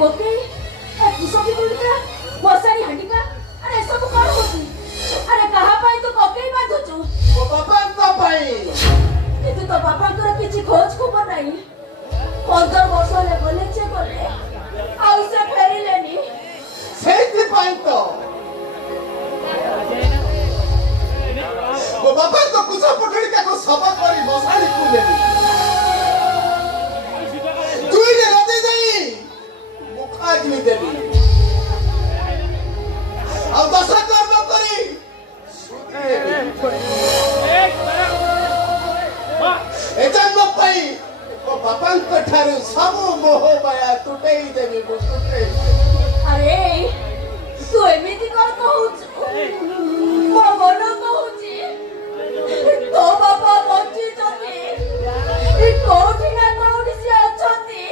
କୋକେଇ କିସକି ବୁଲୁଥିଲା ବର୍ଷାଣି ହାଣ୍ଡିକା ଆରେ ଏସବୁ କଣ ହଉଛି? ଆରେ କାହା ପାଇଁ ତୁ କୋକେଇ ବାନ୍ଧୁଛୁ? ମୋ ବାପାଙ୍କ ପାଇଁ। କିନ୍ତୁ ତୋ ବାପାଙ୍କର କିଛି ଖୋଜ ଖବର ନାହିଁ। 15 ବର୍ଷ ହେଲେ ଗଲେ ଯେ ଗଲେ ଆଉ ସେ ଫେରିଲେନି। ସେଇଥିପାଇଁ ତ ମୋ ବାପାଙ୍କ କୁଶ ପଠଣିକାକୁ ଶବ କରି ମଶାଣିକୁ ନେବି। ଦୁଇରେ ନଦୀ ଯାଇ ମୁଖାଗ୍ନି ଦେବି ଆଉ 10 କର୍ମ କରି ଏ ଜନ୍ମ ପାଇଁ ମୋ ବାପାଙ୍କ ଠାରୁ ସବୁ ମୋହ ମାୟା ତୁଟେଇ ଦେବି। ମୁଁ ତୁଟେଇ ଦେବି। ଆରେ ତୁ ଏମିତି କଣ କହୁଛୁ? ମୋ ମନ କହୁଛି ତୋ ବାପା ବଞ୍ଚିଛନ୍ତି, କୋଉଠି ନା କୋଉଠି ସେ ଅଛନ୍ତି।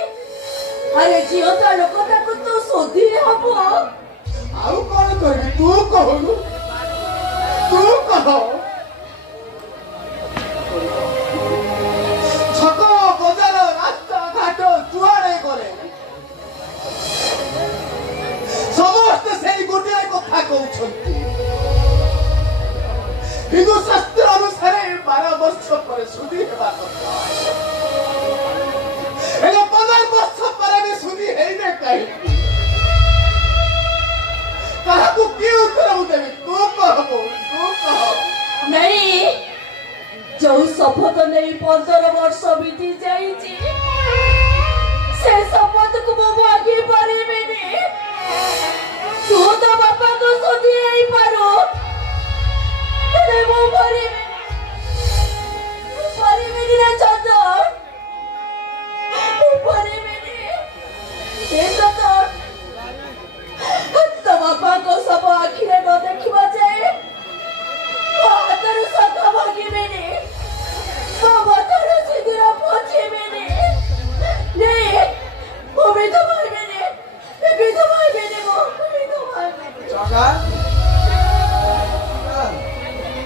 ଆରେ ଝିଅଟା ଲୋକଟାକୁ ତୁ ଶୋଧିଲେ ହବ। ଆଉ କଣ କରିବି ତୁ କହୁନୁ? ତୁ କହ। ଛକ ବଜାର ରାସ୍ତା ଘାଟ ଯୁଆଡେ ଗଲେ ସମସ୍ତେ ସେଇ ଗୋଟିଏ କଥା କହୁଛନ୍ତି। ହିନ୍ଦୁ ଶାସ୍ତ୍ର ଅନୁସାରେ 12 ବର୍ଷ ପରେ ଶୁଦ୍ଧି ହେବା କଥା। ହେଲେ 15 ବର୍ଷ ପରେ ବି ଶୁଦ୍ଧି ହେଇନେ କାହିଁକି? କାହାକୁ କି ଉତ୍ତର ଦେବି? ତୁ କହ, ତୁ କହ। ନାଇଁ, ଯୋଉ ଶପଥ ନେଇ 15 ବର୍ଷ ବିତି ଯାଇଛି ସେ ଶପଥକୁ ମୁଁ ଭାଙ୍ଗି ପାରିବିନି। ତୁ ତ ବାପାକୁ ଶୋଧି ହେଇପାରୁ, ହେଲେ ମୁଁ ପାରିବିନି ରେ ଚନ୍ଦନ, ମୁଁ ପାରିବିନି। ତୋ ବାପାଙ୍କ ଶବ ଆଖିରେ ନ ଦେଖିବା ଯାଏ ମୋ ହାତରୁ ଶଙ୍ଖ ଭାଙ୍ଗିବିନି, ମୋ ମଥାରୁ ସିନ୍ଦୁର ପୋଛିବିନି। ମୁଁ ବିଧବା ହେବିନି, ଚକା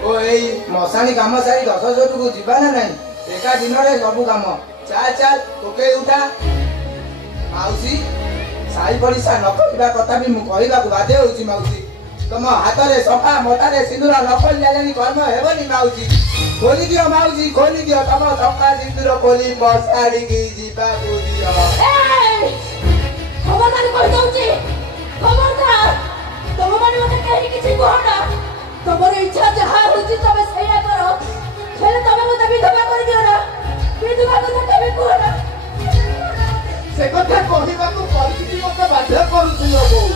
ଓ ଏଇ ମଶାଣି କାମ ସାରି 10 ଜଣକୁ ଯିବା ନା ନାହିଁ? ଏକା ଦିନରେ ସବୁ କାମ। ଚାଲ ଚାଲ କୋକେଇ ଉଠା। ମାଉସୀ, ସାଇ ପଡ଼ିଶା ନ କହିବା କଥା ବି ମୁଁ କହିବାକୁ ବାଧ୍ୟ ହେଉଛି ମାଉସୀ। ତମ ହାତରେ ସଫା ମଥାରେ ସିନ୍ଦୁର ନ ଖୋଲିଲା ଯାଇ କର୍ମ ହେବନି ମାଉସୀ। ଖୋଲି ଦିଅ ମାଉସୀ, ଖୋଲି ଦିଅ ତମ ସଫା ସିନ୍ଦୁର ଖୋଲି ମଶାଣିକି ଯିବାକୁ ଦିଅ। ଖବରଦାର କହିଦଉଛି, ଖବରଦାର। ତମମାନେ ମତେ କେହି କିଛି କୁହନା। ତମର ଇଚ୍ଛା ଯାହା ହଉଛି ତମେ ସେଇଆ କର, ହେଲେ ତମେ ମତେ ବିଧବା କରିଦିଅ ନା। ବିଧବା କଥା କେବେ କୁହନା। ସେ କଥା କହିବାକୁ ପରିସ୍ଥିତି ମତେ ବାଧ୍ୟ କରୁଛି ଲୋ ବୋଉ।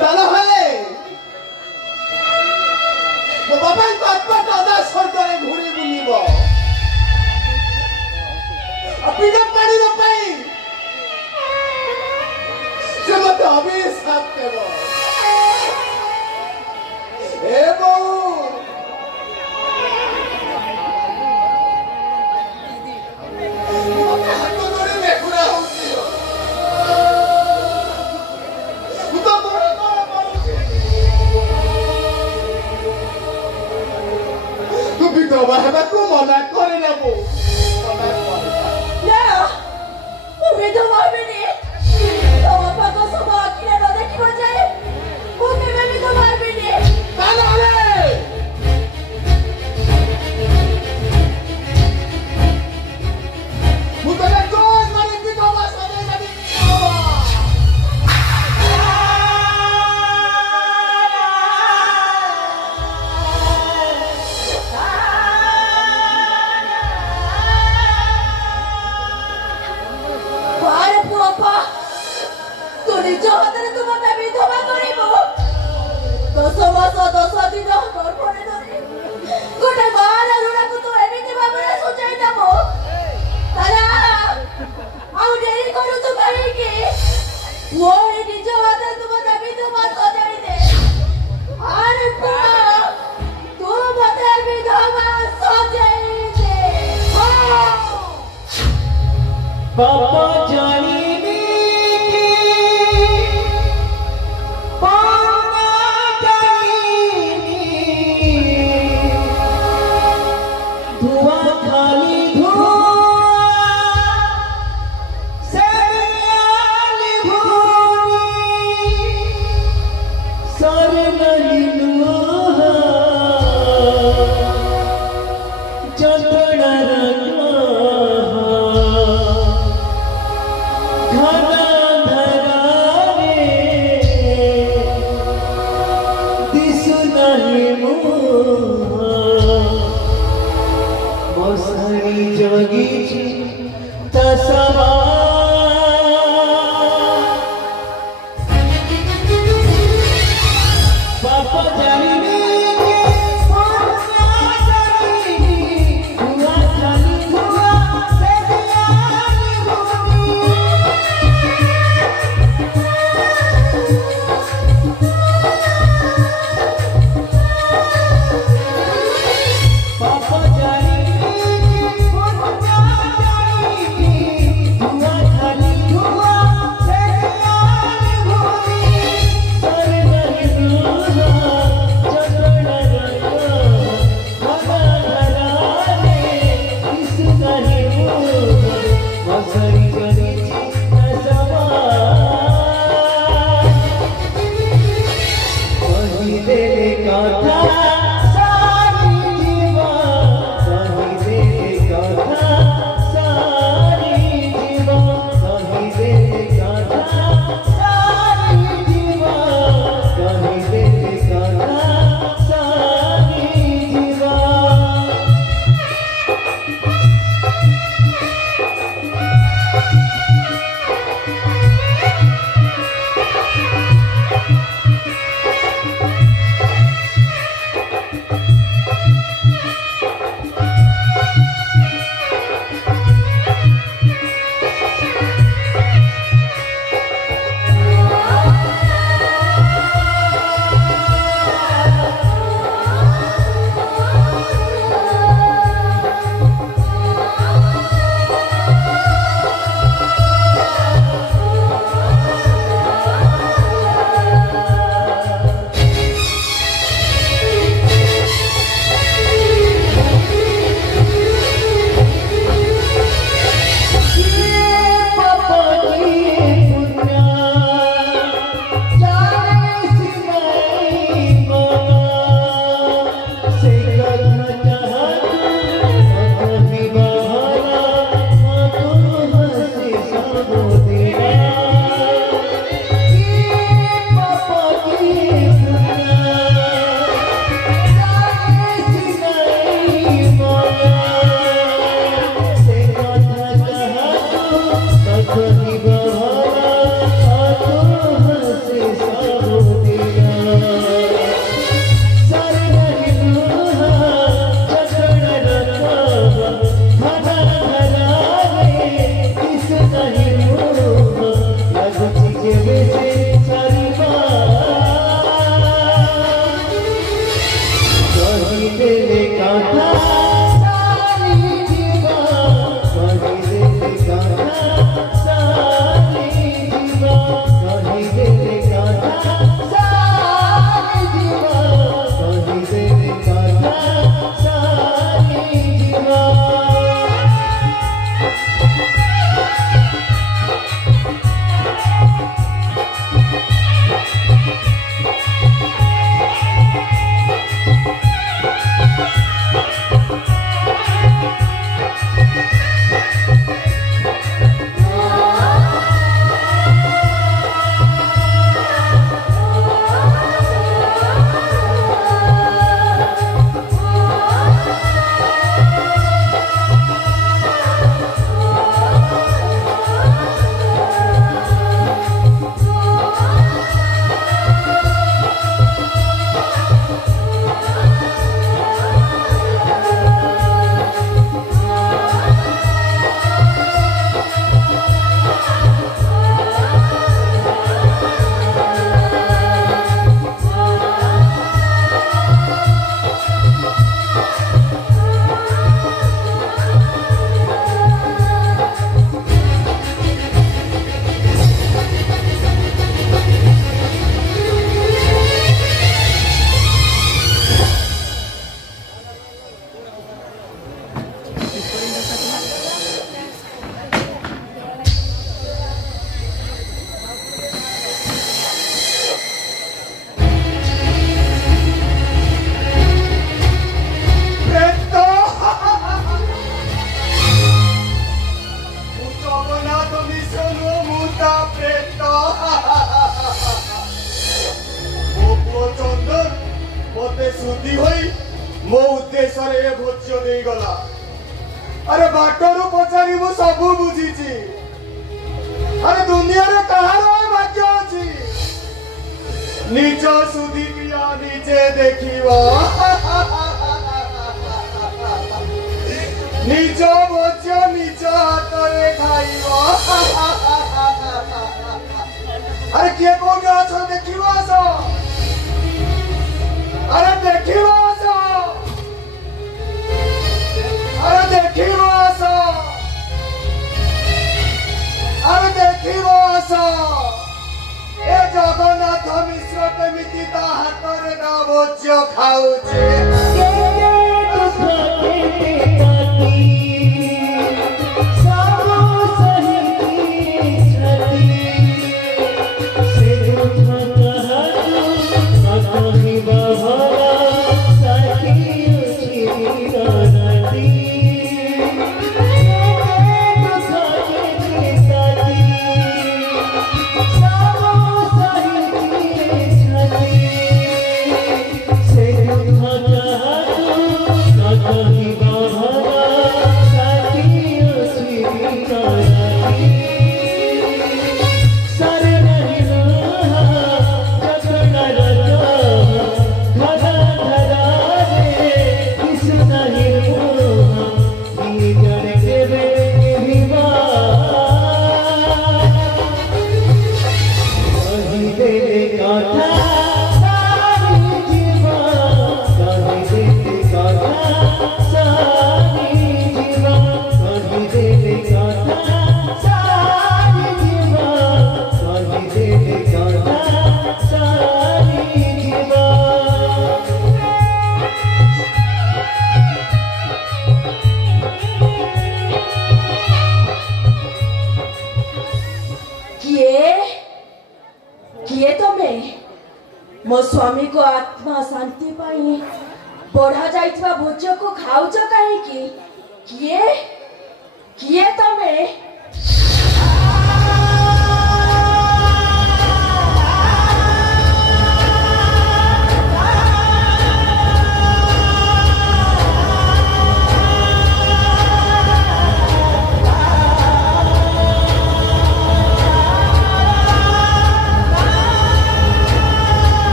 ତାହେଲେ ମୋ ବାପାଙ୍କ ଆତ୍ମାଟା ଅଧା ସ୍ୱର୍ଗରେ ଘୁରି ବୁଲିବ। ବିନା ପାଣିର ପାଇଁ ସେ ମତେ ଅଭିଶାପ ଦେବ। ଏ ବୋଉ, ମତେ ହାତ ଧରି ନେହୁରା ହଉଛି। ମୁଁ ତ ବଡ଼ କଣ କରୁଛି? ତୁ ବିଧବା ହେବାକୁ ମନା କରେ ନା ବୋଉ, ମନା କରେ। ନା, ମୁଁ ବିଧବା ହେବିନି। ତୋ ବାପାଙ୍କ ଶବ ଆଖିରେ ନ ଦେଖିବା ଯାଏ ମୁଁ କେବେ ବିଧବା ହେବିନି। ମୁଁ ତତେ ଜୋର କରି ବିଧବା ସଜାଇ ଦେବି। ବାରେ ପୁଅ ପା, ତୁ ନିଜ ହାତରେ ତୁ ମତେ ବିଧବା କରିବୁ। 10 ମାସ 10 ଦିନ ଗର୍ଭରେ ଧରି ଗୋଟେ ମାର ଋଣକୁ ତୁ ଏମିତି ଭାବରେ ସୁଝେଇ ଦେବୁ। ଆଉ ଡେରି କରୁଛୁ କାହିଁକି? ପୁଣି ନିଜ ହାତରେ ତୁ ମତେ ବିଧବା ସଜାଇ ଦେ। ଆରେ ପୁଅ, ତୁ ମତେ ବିଧବା ସଜାଇ ଦେ। बाबा जानिबी की पाना जानिबी धुआं खाली धुआं ଜଗିଛି ତା ସଭା ବାପ ଜାଣିନି ମତେ ଶୁଦ୍ଧି ହୋଇ ମୋ ଉଦ୍ଦେଶ୍ୟରେ ଭୋଜ୍ୟ ଦେଇଗଲା। अरे बाटरू पचारि मु सबु बुझीची अरे दुनिया रे कहार भाग्य अछि निज सुधी पिया निजे देखिबो निज बोझ निज हाथरे खाइबो अरे किए कोन अछ देखिबो आस अरे देखिबो आस अरे देखिबो आस अरे देखिबो आस ए जगन्नाथ मिश्र केमिति ता हाथरे ना बोझ खाउछे मो स्वामी को आत्मा शांति पाई बढ़ा जाइथिबा भोज को खाउछ काहे की किए किए तमे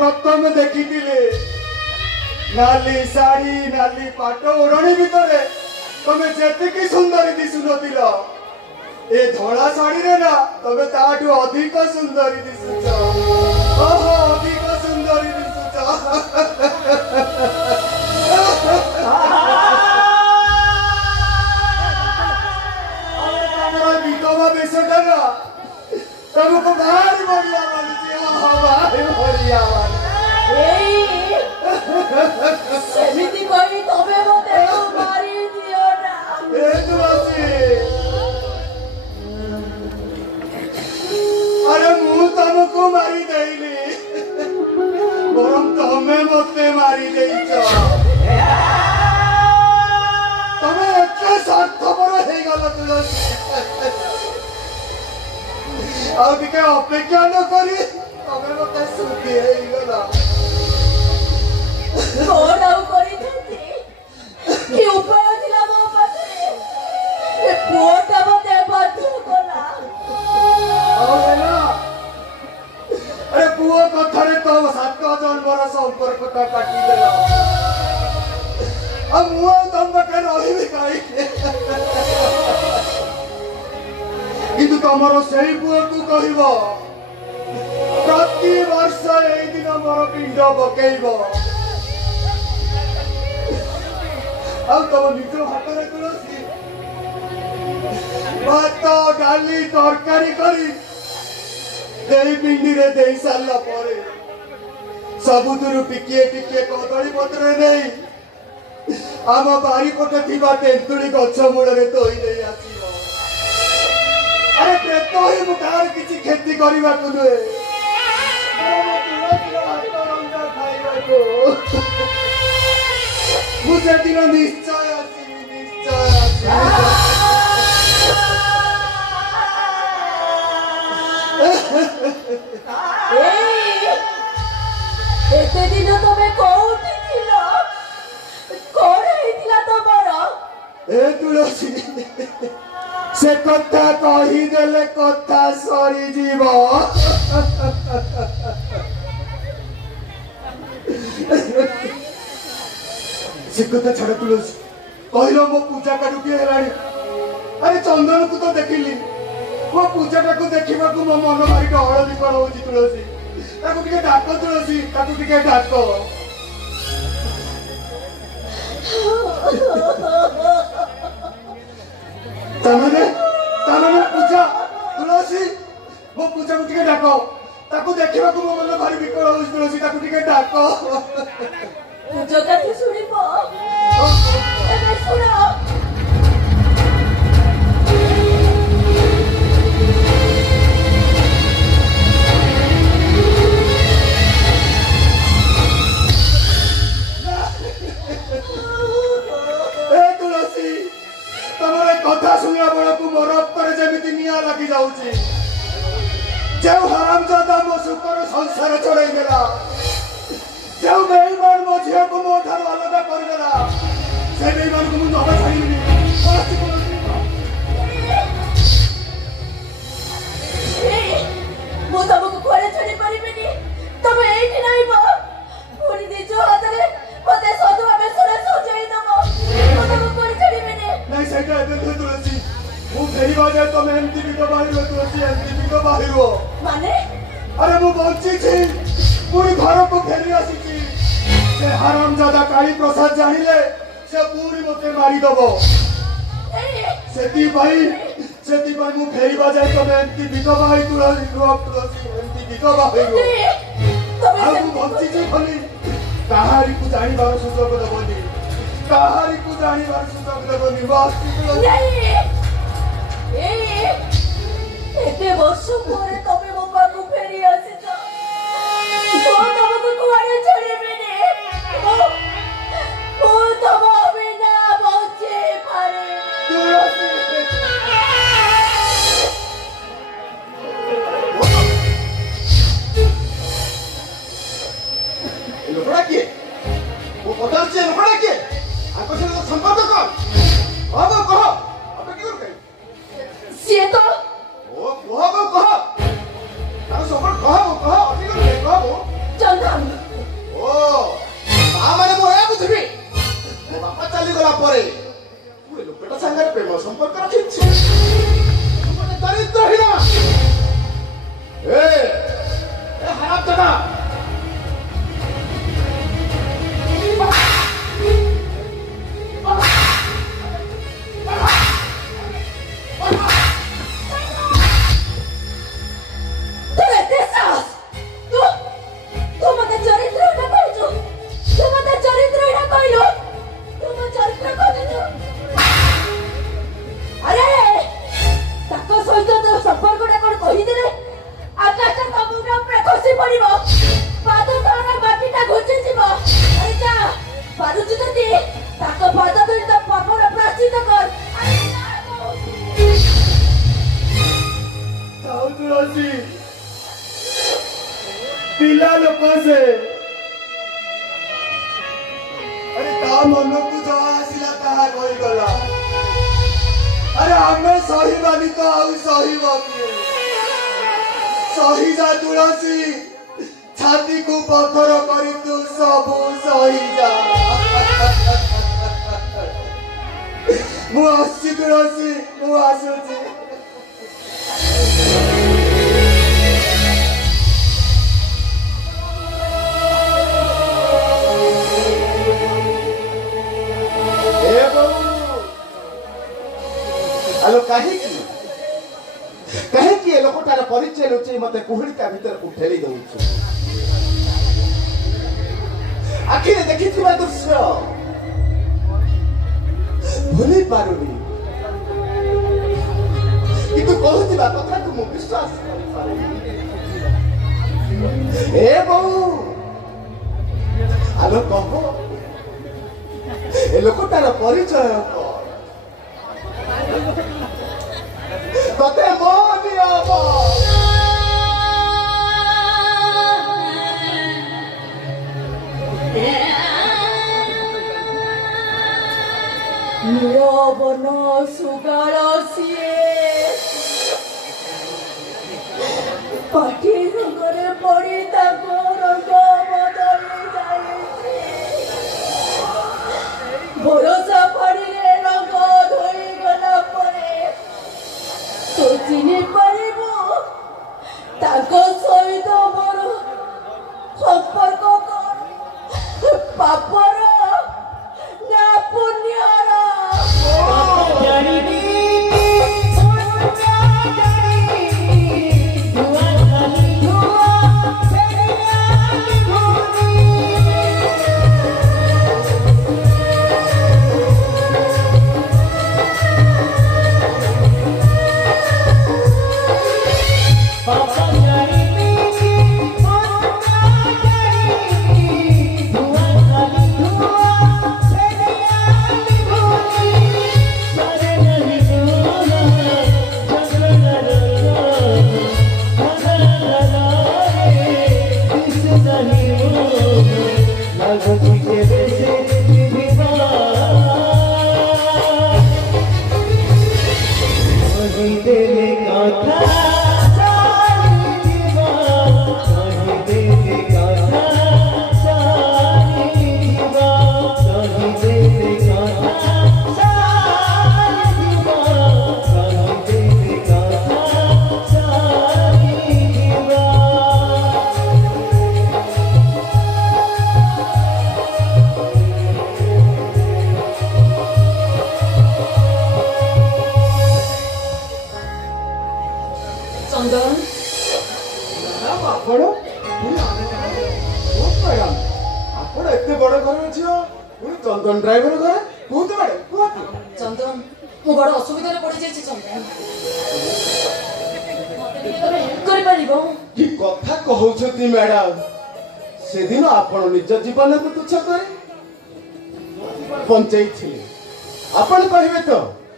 प्रथम देखी नाली साड़ी नाली पाट ओढ़णी भितर तमे जेतिकी सुंदरी दिसु नथिल ए धड़ा साड़ी रे ना तमे ताठू अधिक सुंदरी दिसुछ ओहो अधिक सुंदरी दिसुछ तमरा विधवा बेसटा ना तमको भारी बढ़िया मानुची भारी बढ़िया सेमिति कोई तबे मते मारी दियो ना ए तुलसी अरे मु तुमको मारी देइली बरम तमे मते मारी देइछ तमे एके स्वार्थपर हे गल तुलसी आ टिके अपेक्षा न करी तमे मते सुखी हे गला कौन आउ करी थी कि उपाय थिला मो पासे ए पोटा मते बाथरू कोला औ ना अरे पुओ कथरे तो 7 जन्मर संपर्क का काटी देला अब मु तम बटे रहिबी काई किंतु तमरो सेही पुओ तू कहिबो प्रति वर्ष एई दिन मोर पिंड बकेइबो अब तो निज हाथ तुलसी भात डाली तरकारी करी पिंडी रे दे सारा ସବୁଥିରୁ ଟିକିଏ ଟିକିଏ କଦଳୀ ପତ୍ର ନେଇ ଆମ ବାରିପଟେ ଥିବା ତେନ୍ତୁଳି ଗଛ ମୂଳରେ ତୋଇ ଦେଇ ଆସିବ। ଆରେ ପ୍ରେତ ହିଁ ମୁଁ କାହାର କିଛି କ୍ଷତି କରିବାକୁ ନୁହେଁ, ମୁଁ ସେଦିନ ନିଶ୍ଚୟ ଆସିବି, ନିଶ୍ଚୟ ଏତେ ଦିନ ତମେ କୋଉଠି ଥିଲ? କଣ ହେଇଥିଲା ତମର? ଏ ତୁଳସୀ, ସେ କଥା କହିଦେଲେ କଥା ସରିଯିବ। ସେ କଥା ଛାଡ ତୁଳସୀ, କହିଲ ମୋ ପୂଜା କାରୁଟିଏ ହେଲାଣି। ଆରେ ଚନ୍ଦନକୁ ତ ଦେଖିଲି, ମୋ ପୂଜାଟାକୁ ଦେଖିବାକୁ ମୋ ମନ ଭାରି ଡହଳ ବିକଳ ହଉଛି। ତୁଳସୀ, ତାକୁ ଟିକେ ଡାକ, ତୁଳସୀ ତାକୁ ଟିକେ ଡାକ। ତାମାନେ ପୂଜା, ତୁଳସୀ ମୋ ପୂଜାକୁ ଟିକେ ଡାକ, ତାକୁ ଦେଖିବାକୁ ମୋ ମନ ଭାରି ବିକଳ ହଉଛି। ତୁଳସୀ ତାକୁ ଟିକେ ଡାକ। ପୂଜ କଥା ଶୁଣିବ? ଏବେ ଶୁଣ। କଥା ଶୁଣିଲା ବେଳକୁ ମୋର ଉପରେ ଯେମିତି ନିଆଁ ଲାଗି ଯାଉଛି। ଯେଉଁ ହରାମଜାଦା ମୋ ସୁଖର ସଂସାର ଚଳେଇ ଦେଲା, ଯେଉଁ ବେଇମାନ ମୋ ଝିଅକୁ ମୋ ଠାରୁ ଅଲଗା କରିଦେଲା, ସେ ବେଇମାନଙ୍କୁ ମୁଁ ଜମା ଛାଡ଼ିବିନି। ମୁଁ ତମକୁ କୁଆଡେ ଛାଡି ପାରିବିନି। ତମେ ଏଇଠି ରହିବ, ପୁଣି ନିଜ ହାତରେ ମତେ ସଧୁଆ ବେଶରେ ସଜେଇ ଦବ। ମୁଁ ତମକୁ କୁଆଡେ ଛାଡିବିନି। ନାଇଁ, ସେଇଟା ଏବେ ନୁହେଁ ତୁଳସୀ। ମୁଁ ଫେରିବା ଯାଏ ତମେ ଏମିତି ବିଧବା ହେଇରୁହ ତୁଳସୀ, ଏମିତି ବିଧବା ହେଇରୁହ। ମାନେ? ଆରେ ମୁଁ ବଞ୍ଚିଛି, ପୁଣି ଘରକୁ ଫେରି ଆସିଛି। ସେ ହରାମଜାଦା କାଳୀ ପ୍ରସାଦ ଜାଣିଲେ ସେ ପୁଣି ମତେ ମାରିଦବ। ସେଥିପାଇଁ ମୁଁ ଫେରିବା ଯାଏ ତମେ ଏମିତି ବିଧବା ହେଇ ତୁଳସୀ ରୁହ, ତୁଳସୀ ଏମିତି ବିଧବା ହେଇରୁହ। ଆଉ ମୁଁ ବଞ୍ଚିଛି ବୋଲି କାହାରିକୁ ଜାଣିବାର ସୁଯୋଗ ଦେବନି, କାହାରିକୁ ଜାଣିବାର ସୁଯୋଗ ଦେବନି। ଏତେ ବର୍ଷ ପରେ ତମେ ମୋ ପାଖକୁ ଫେରି ଆସିଛ, ମୁଁ ତମକୁ କୁଆଡେ ଛାଡିବିନି। ମୁଁ ତମ ବିନା ବଞ୍ଚି ପାରିବି। ଲୋକଟା କିଏ? ମୁଁ ପଚାରୁଛି, ଲୋକଟା କିଏ? ଆଙ୍କ ସହିତ ସମ୍ପର୍କ କଣ? କହ କହ, ଅପେକ୍ଷା କରୁ କାଇଁ? ସିଏ ତ କହ ତାର ସମ୍ପର୍କ କହ, ଅପେକ୍ଷା କରୁ କହ। ଚନ୍ଦନ। ଓ ତା ମାନେ ମୁଁ ଏହା ବୁଝିବି, ମୋ ବାପା ଚାଲିଗଲା ପରେ ତୁ ଏ ଲୋକଟା ସାଙ୍ଗରେ ପ୍ରେମ ସମ୍ପର୍କ ରଖିଛୁ। ଗୋଟେ ଦରିଦ୍ରହୀନ ଏ ହାରାମଜାଦା। पिला लोक से अरे ता मन को जो आसिला ताहा कहि गला। अरे हमें सही बानी तो आउ सही बाकी सही जा तुलसी छाती को पत्थर करी तू सब सही जा। मु आसी तुलसी मु आसुची। आलो कहीं लोकटार परिचय लुचि मत कुहड़िका भीतर उठेली दउछु। ଆଖିରେ ଦେଖିଥିବା ଦୃଶ୍ୟ ଭୁଲି ପାରୁନି, କିନ୍ତୁ କହୁଥିବା କଥାକୁ ମୁଁ ବିଶ୍ୱାସ କରିପାରୁନି। ଏ ବୋଉ ଆଲୋ କହ, ଏ ଲୋକଟାର ପରିଚୟ କଣ? ତତେ ମନି ହବ। ନୀଳବନ ସୁଗାଳ ସିଏ ପାଟି ରଙ୍ଗରେ ପଡ଼ି ତାଙ୍କ ରଙ୍ଗ ବଦଳି ଯାଇଛି। ଭରସା ପାଣିରେ ରଙ୍ଗ ଧୋଇଗଲା ପରେ ତୁ ଚିହ୍ନି ପାରିବୁ ତାଙ୍କ ସହିତ ମୋର ସମ୍ପର୍କ କଣ, ପାପର ନା ପୁଣ୍ୟର? ଚନ୍ଦନ, ଆପଣ ଆପଣ ଏତେ ବଡ ଘରର ଝିଅ, ପୁଣି ଚନ୍ଦନ ଡ୍ରାଇଭର ଘରେ? କୁହନ୍ତୁ ମ୍ୟାଡାମ, କୁହନ୍ତୁ। ଚନ୍ଦନ, ମୁଁ ବଡ ଅସୁବିଧାରେ ପଡିଯାଇଛି ଚନ୍ଦନ, ମତେ ଟିକେ ତମେ ହେଲ୍ପ କରିପାରିବ? କି କଥା କହୁଛନ୍ତି ମ୍ୟାଡାମ? ସେଦିନ ଆପଣ ନିଜ ଜୀବନକୁ ତୁଚ୍ଛ କରି ବଞ୍ଚେଇଥିଲେ, ଆପଣ କହିବେ ତ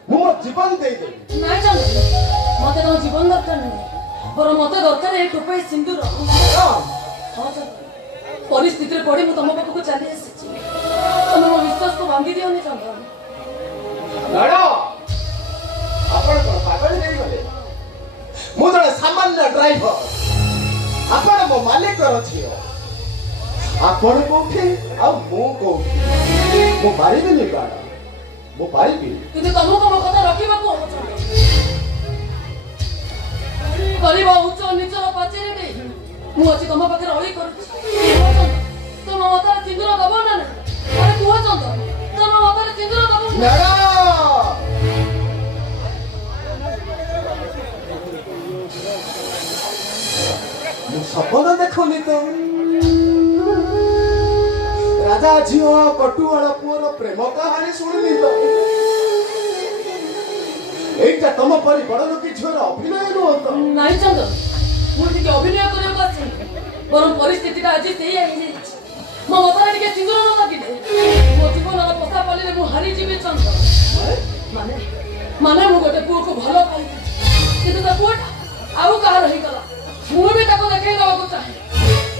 ମୁଁ ମୋ ଜୀବନ ଦେଇଦେବି? ନାଇଁ ଚନ୍ଦନ, ମତେ ତମ ଜୀବନ ଦରକାର ନାହିଁ, ବରଂ ମତେ ଦରକାର ଏ ଟୋପେ ସିନ୍ଦୁର। ହଁ ଚନ୍ଦନ, ପରିସ୍ଥିତିରେ ପଡି ମୁଁ ତମ ପାଖକୁ ଚାଲି ଆସିଛି, ତମେ ମୋ ବିଶ୍ୱାସକୁ ଭାଙ୍ଗି ଦିଅନି ଚନ୍ଦନ। ଆପଣ କଣ ପାଗଳ ହେଇଗଲେ? ମୁଁ ଜଣେ ସାମାନ୍ୟ ଡ୍ରାଇଭର, ଆପଣ ମୋ ମାଲିକର ଝିଅ। ଆପଣ କୋଉଠି ଆଉ ମୁଁ କୋଉଠି? ମୁଁ ପାରିବିନି ଗାଡ, ମୁଁ ପାରିବି, କିନ୍ତୁ ତମକୁ ମୋ କଥା ରଖିବାକୁ ହବ ଚନ୍ଦନ। କରିବା ଉଚ୍ଚ ନିଚର ପାଚେରୀଟି ମୁଁ ଆଜି ତମ ପାଖରେ ଅଳି କରୁଛି। ତମ ମତରେ ସିନ୍ଦୁର ଦବ ନା ନାହିଁ? ଆରେ କୁହ ଚନ୍ଦନ, ତମ ମତରେ ସିନ୍ଦୁର ଦବ ନା? ମୁଁ ସପନ ଦେଖୁନି ତ, ରାଜା ଝିଅ କଟୁଆଳ ପୁଅର ପ୍ରେମ କାହାଣୀ ଶୁଣିନି ତ। এইটা ତମ ପରି ବଡ ଲୋକି ଝିଅର ଅଭିନୟ ନୁହଁ ତ? ନାଇଁ ଚନ୍ଦନ, ମୁଁ ଟିକେ ଅଭିନୟ କରିବାକୁ ଆସିନି, ବରଂ ପରିସ୍ଥିତିଟା ଆଜି ସେଇଆ ହେଇଯାଇଛି। ମୋ ମତରେ ଟିକେ ସିନ୍ଦୁର ନ ଲାଗିଲେ ମୋ ଜୀବନର ପୋଷା ପାଲିରେ ମୁଁ ହାରିଯିବି ଚନ୍ଦନ। ମାନେ ମୁଁ ଗୋଟେ ପୁଅକୁ ଭଲ ପାଇଥିଲି, କିନ୍ତୁ ତା ପୁଅଟା ଆଉ କାହାର ହେଇଗଲା। ମୁଁ ବି ତାକୁ ଦେଖେଇ ଦେବାକୁ ଚାହେଁ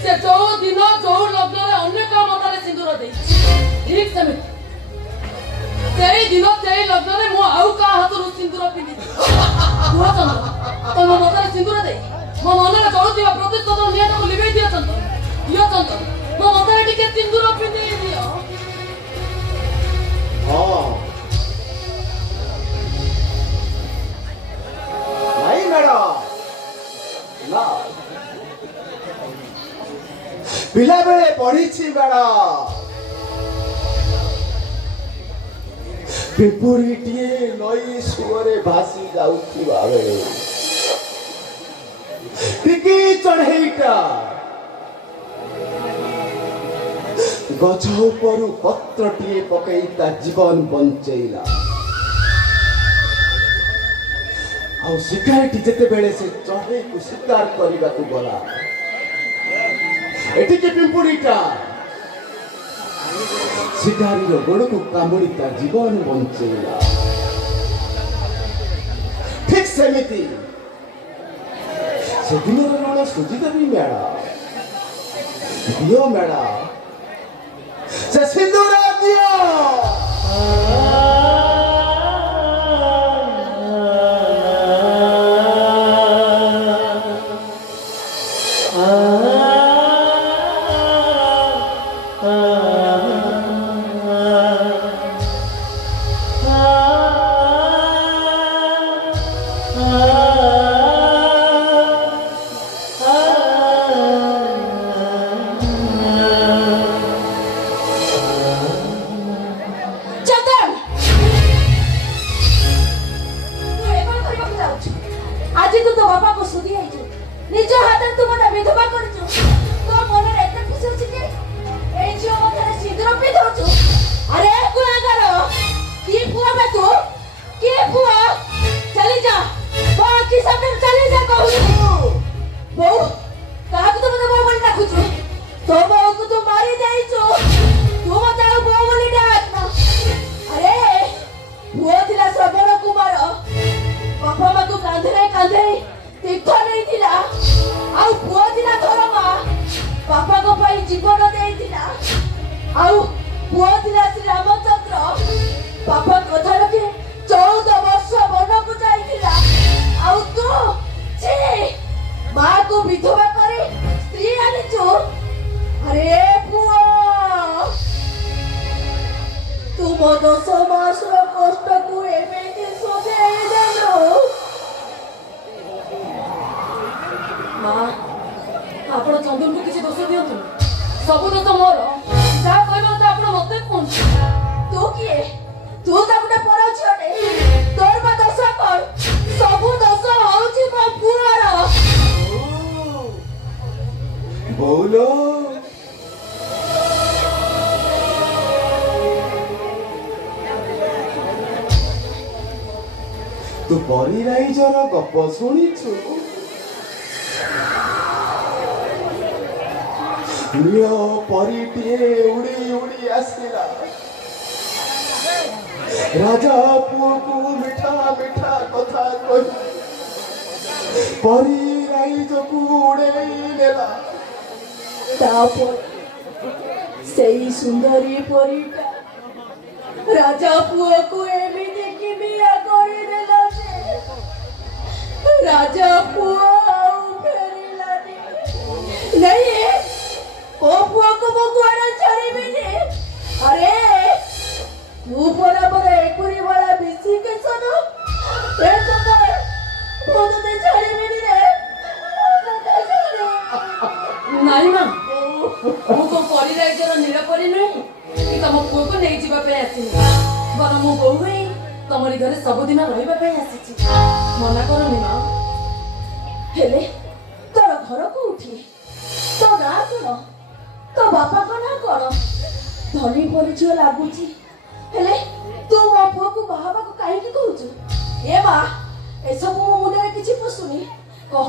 ସେ ଯୋଉ ଦିନ ଯୋଉ ଲଗ୍ନରେ ଅନ୍ୟ କାହା ମତରେ ସିନ୍ଦୁର ଦେଇଛି, ଠିକ ସେମିତି ସେଇ ଦିନ ସେଇ ଲଗ୍ନରେ ମୁଁ ଆଉ କାହା ହାତରୁ ସିନ୍ଦୁର ପିନ୍ଧିଛି। କୁହ ଚନ୍ଦନ, ତମ ମତରେ ସିନ୍ଦୁର ଦେଇ ମୋ ମନରେ ଚଳୁଥିବା ପ୍ରତିଶୋଧ ନିଆଟାକୁ ଲିଭେଇ ଦିଅ ଚନ୍ଦନ। ଦିଅ ଚନ୍ଦନ, ମୋ ମତରେ ଟିକେ ସିନ୍ଦୁର ପିନ୍ଧେଇ ଦିଅ। ନାଇଁ ମ୍ୟାଡାମ, ନା ପିଲାବେଳେ ପଢିଛି ମ୍ୟାଡାମ, ପିମ୍ପୁଡ଼ିଟିଏ ନଈ ସୁଅରେ ଭାସି ଯାଉଥିବା ବେଳେ ଟିକି ଚଢ଼େଇଟା ଗଛ ଉପରୁ ପତ୍ରଟିଏ ପକେଇ ତା ଜୀବନ ବଞ୍ଚେଇଲା। ଆଉ ଶିକାରୀଟି ଯେତେବେଳେ ସେ ଚଢ଼େଇକୁ ଶିକାର କରିବାକୁ ଗଲା, ଏଠିକି ପିମ୍ପୁଡ଼ିଟା ଶିକାରୀର ଗୋଡ଼କୁ କାମୁଡ଼ି ତା ଜୀବନ ବଞ୍ଚେଇଲା। ଠିକ୍ ସେମିତି ସେଦିନର ଋଣ ସୁଜିଦେବି ମେଳା, ଦିଅ ମେଳା, ସେ ସିନ୍ଦୁର ଦିଅ। ଆପଣ ଚନ୍ଦନକୁ କିଛି ଦୋଷ ଦିଅନ୍ତୁ, ସବୁ ଦୋଷ ମୋର। ଯାହା କହିବ ତ ଆପଣ ମତେ କୁହନ୍ତୁ। ତୁ କିଏ? ତୁ ତ ଗୋଟେ ପର ଝିଅଟେ, ତୋର ବା ଦୋଷ କଣ? ସବୁ ଦୋଷ ହଉଛି ମୋ ପୁଅର। ବୋଉଲୋ, ତୁ ପରୀ ରାଇଜର ଗପ ଶୁଣିଛୁ? ନିଅ ପରୀଟିଏ ଉଡ଼ି ଉଡ଼ି ଆସିଲା, ରାଜା ପୁଅକୁ ମିଠା ମିଠା କଥା କହି ପରୀ ରାଇଜକୁ ଉଡ଼େଇ ନେଲା। ତାପରେ ସେଇ ସୁନ୍ଦରୀ ପରୀଟା ରାଜା ପୁଅକୁ ଏମିତି କିମିଆ କରିଦେଲା ଯେ ରାଜା ପୁଅ ଆଉ ଫେରିଲାନି। ନାଇଁ, ଓ ପୁଅକୁ ମୁଁ କୁଆଡ଼େ ଛାଡ଼ିବିନି। ଆରେ ତୁ ବରାବର ଏକୁରି ଭଳିଆ ମିଶିକି ଶୁଣୁ, ଏ ସକାଳ ମୁଁ ତତେ ଛାଡ଼ିବିନି ରେ। ନାଇଁ ମା, ମୁଁ କୋଉ ପରୀ ରାଇଜର ନିରାପରୀ ନୁହେଁ କି ତମ ପୁଅକୁ ନେଇଯିବା ପାଇଁ ଆସିନି। ବରଂ ମୁଁ ବୋହୂ ହେଇ ତମରି ଘରେ ସବୁଦିନ ରହିବା ପାଇଁ ଆସିଛି। ମନା କରୁନି ମା। ହେଲେ ତୋର ଘର କୋଉଠି? ତୋ ନାଁ କଣ? ତୋ ବାପାଙ୍କ ନାଁ କଣ? ଧନୀ ପରିଚୟ ଲାଗୁଛି, ହେଲେ ତୁ ମୋ ପୁଅକୁ ବାହା ହେବାକୁ କାହିଁକି କହୁଛୁ? ଏ ମା, ଏସବୁ ମୋ ମୁଣ୍ଡରେ କିଛି ପଶୁନି। କହ,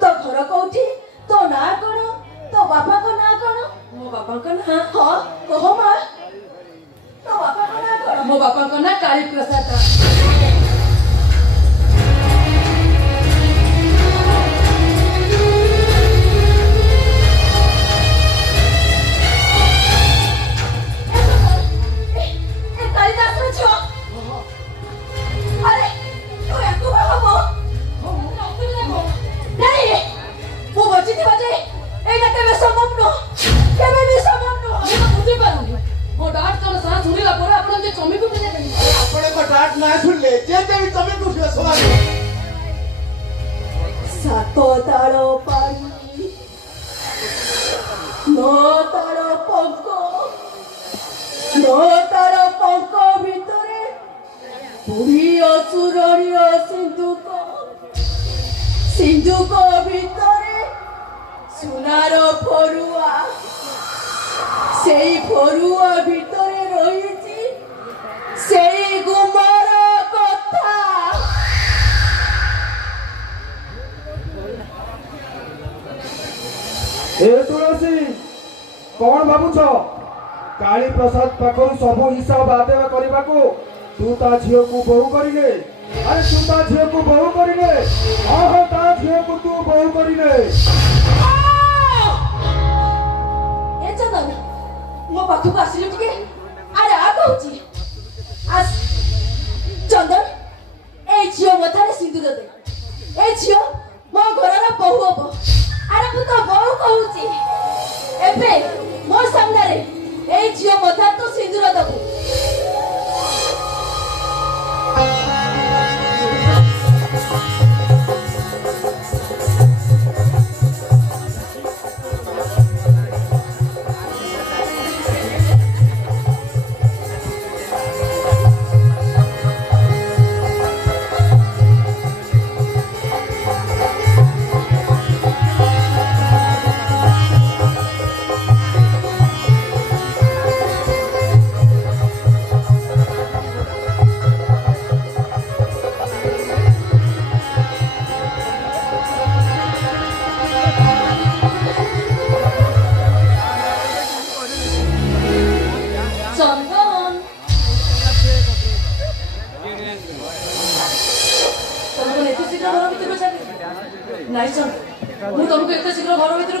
ତୋ ଘର କୋଉଠି? ତୋ ନାଁ କଣ? ତୋ ବାପାଙ୍କ ନାଁ କଣ? ମୋ ବାପାଙ୍କ ନାଁ? ହଁ କହ ମା, ତୋ ବାପାଙ୍କ ନାଁ କଣ? ମୋ ବାପାଙ୍କ ନାଁ କାଳୀ ପ୍ରସାଦ। ସାତ ତାଳ ପାଣି, ନଅ ତାଳ ପଙ୍କ, ନଅ ତାଳ ପଙ୍କ ଭିତରେ ବୁଢ଼ୀ ଅସୁରଣୀୟ ସିନ୍ଧୁକ, ସିନ୍ଧୁକ ଭିତରେ ସୁନାର ଫରୁଆ, ସେଇ ଭରୁଆ ଭିତରେ ରହିଛି ସେଇ ଗୁମର କଥା। ଏ ତୁଳସୀ କଣ ଭାବୁଛ? କାଳୀ ପ୍ରସାଦ ପାଖରୁ ସବୁ ହିସାବ ଆଦାୟ କରିବାକୁ ତୁ ତା ଝିଅକୁ ବୋହୁ କରିନେ। ଆରେ ତୁ ତା ଝିଅକୁ ବୋହୁ କରିନେ। ହଁ ତା ଝିଅକୁ ତୁ ବୋହୁ କରିନେ। ଏ ଚନ୍ଦନ ମୋ ପାଖକୁ ଆସିଲୁ ଟିକେ। ଆରେ ଆ କହୁଛି ଚନ୍ଦନ ଏଇ ଝିଅ ମଥାରେ ସିନ୍ଦୁର ଦେ। ଏ ଝିଅ ମୋ ଘରର ବୋହୁ ହବ। ଆରେ ମୁଁ ତ ବୋହୁ କହୁଛି। ଏବେ ମୋ ସାମ୍ନାରେ ଏଇ ଝିଅ ମଥାରେ ତୁ ସିନ୍ଦୁର ଦବୁ। ନାଇଁ ଚନ୍ଦ୍ର ମୁଁ ତମକୁ ଏତେ ଶୀଘ୍ର ଘର ଭିତରୁ